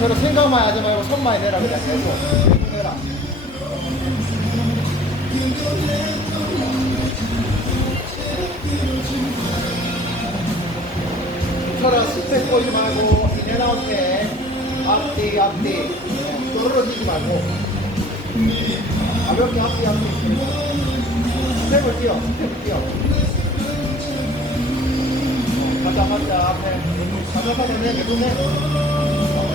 엉덩만 하지 말고 손만 내라 그냥. 계속. 내라. 서로 스텝 보지 말고 내 나올 때 앞뒤 앞뒤. 네, 떨어지지 말고. 가볍게 앞뒤 앞뒤. 스텝을 뛰어 스텝을 뛰어. 가자 가자 앞에. 가자 가자 내 계속 내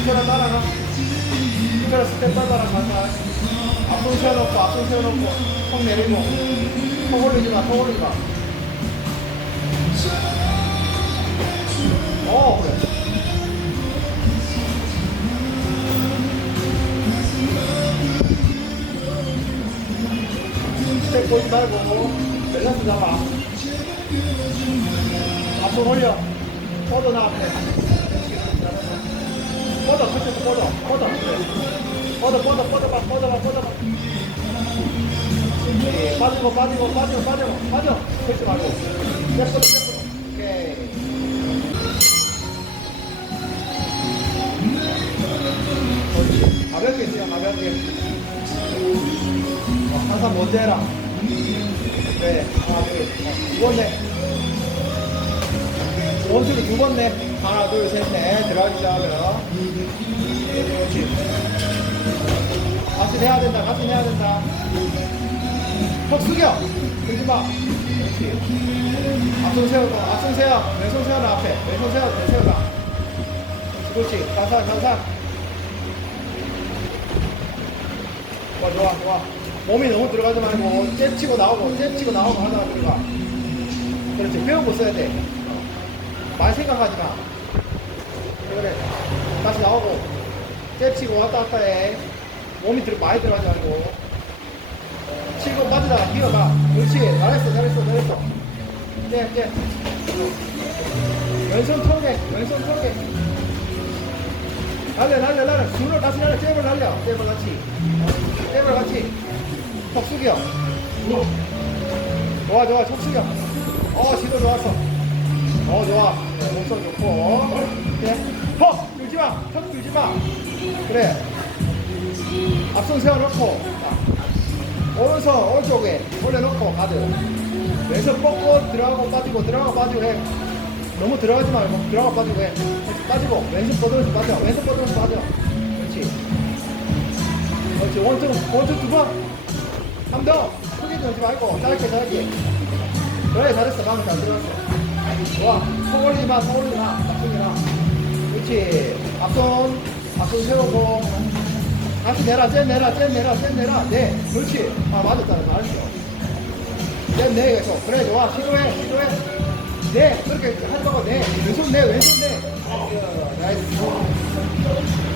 이처럼 따라가 이처럼 스텝 따라가 가자 앞손 세워놓고 앞손 세워놓고 턱 내리고 턱 올리지 마, 턱 올리지 마. 어, 그래. 스텝 보지 말고 밸런스 잡아. 앞손 올려. 뻗어 나 앞에. 뻗어, 그쪽으로 뻗어, 뻗어. 그래. 뻗어, 뻗어, 뻗어 봐, 뻗어 봐, 뻗어 봐. 예, 빠지고 빠지고 빠지고 빠지고 빠져 그렇지 말고 떼뿌려 떼뿌려 오케이 그렇지 가볍게 뛰어 가볍게 어, 항상 먼저 해라 네 하나 둘 두번 내. 원투를 두번 내. 하나 둘 셋 넷 들어가기 시작하면 그렇지 같이 내야 된다 같이 내야 된다 턱 숙여. 들지 마. 그렇지. 앞손 세우고, 앞손 세워. 왼손 세워라, 앞에. 왼손 세워, 왼손 세워라. 그렇지. 가사, 가사. 좋아, 좋아, 좋아. 몸이 너무 들어가지 말고, 잽 치고 나오고, 잽 치고 나오고 하다가 들어가. 그렇지. 배우고 써야 돼. 많이 생각하지 마. 그래. 다시 나오고, 잽 치고 왔다 갔다 해. 몸이 들어, 많이 들어가지 말고. 치고 빠지다가 뛰어가. 그렇지. 잘했어, 잘했어, 잘했어. 턱에, 왼손 턱에. 날려, 날려, 날려. 줄을 다시 날려. 잽을 날려. 잽을 같이. 잽을 같이. 턱 숙여. 좋아, 좋아. 턱 숙여. 어, 시도 좋았어. 어, 좋아. 네, 몸선 좋고. 네. 턱! 들지 마. 턱 들지 마. 그래. 앞손 세워놓고. 자. 오른손 오른쪽에 올려놓고 가드 왼손 뻗고 들어가고 빠지고 들어가고 빠지고 해 너무 들어가지 말고 들어가고 빠지고 해. 빠지고. 왼손 뻗으면서 빠져. 왼손 뻗으면서 빠져. 그렇지. 그렇지. 원투 원투 두 번 한 더. 크게 들지 말고. 짧게 짧게. 그래 잘했어. 방금 잘 들어갔어. 좋아. 손 올리지 마 손 올리지 마 앞손이나 그렇지. 앞손 앞손 세우고. 다시 내라, 쟤 내라, 쟤 내라, 쟤 내라. 네, 그렇지. 아, 맞았다. 잘했어. 쟤 내, 계속. 그래, 좋아. 시도해, 시도해. 네, 그렇게 할 거고, 네. 왼손 네, 왼손 네. 아, 그, 나이스.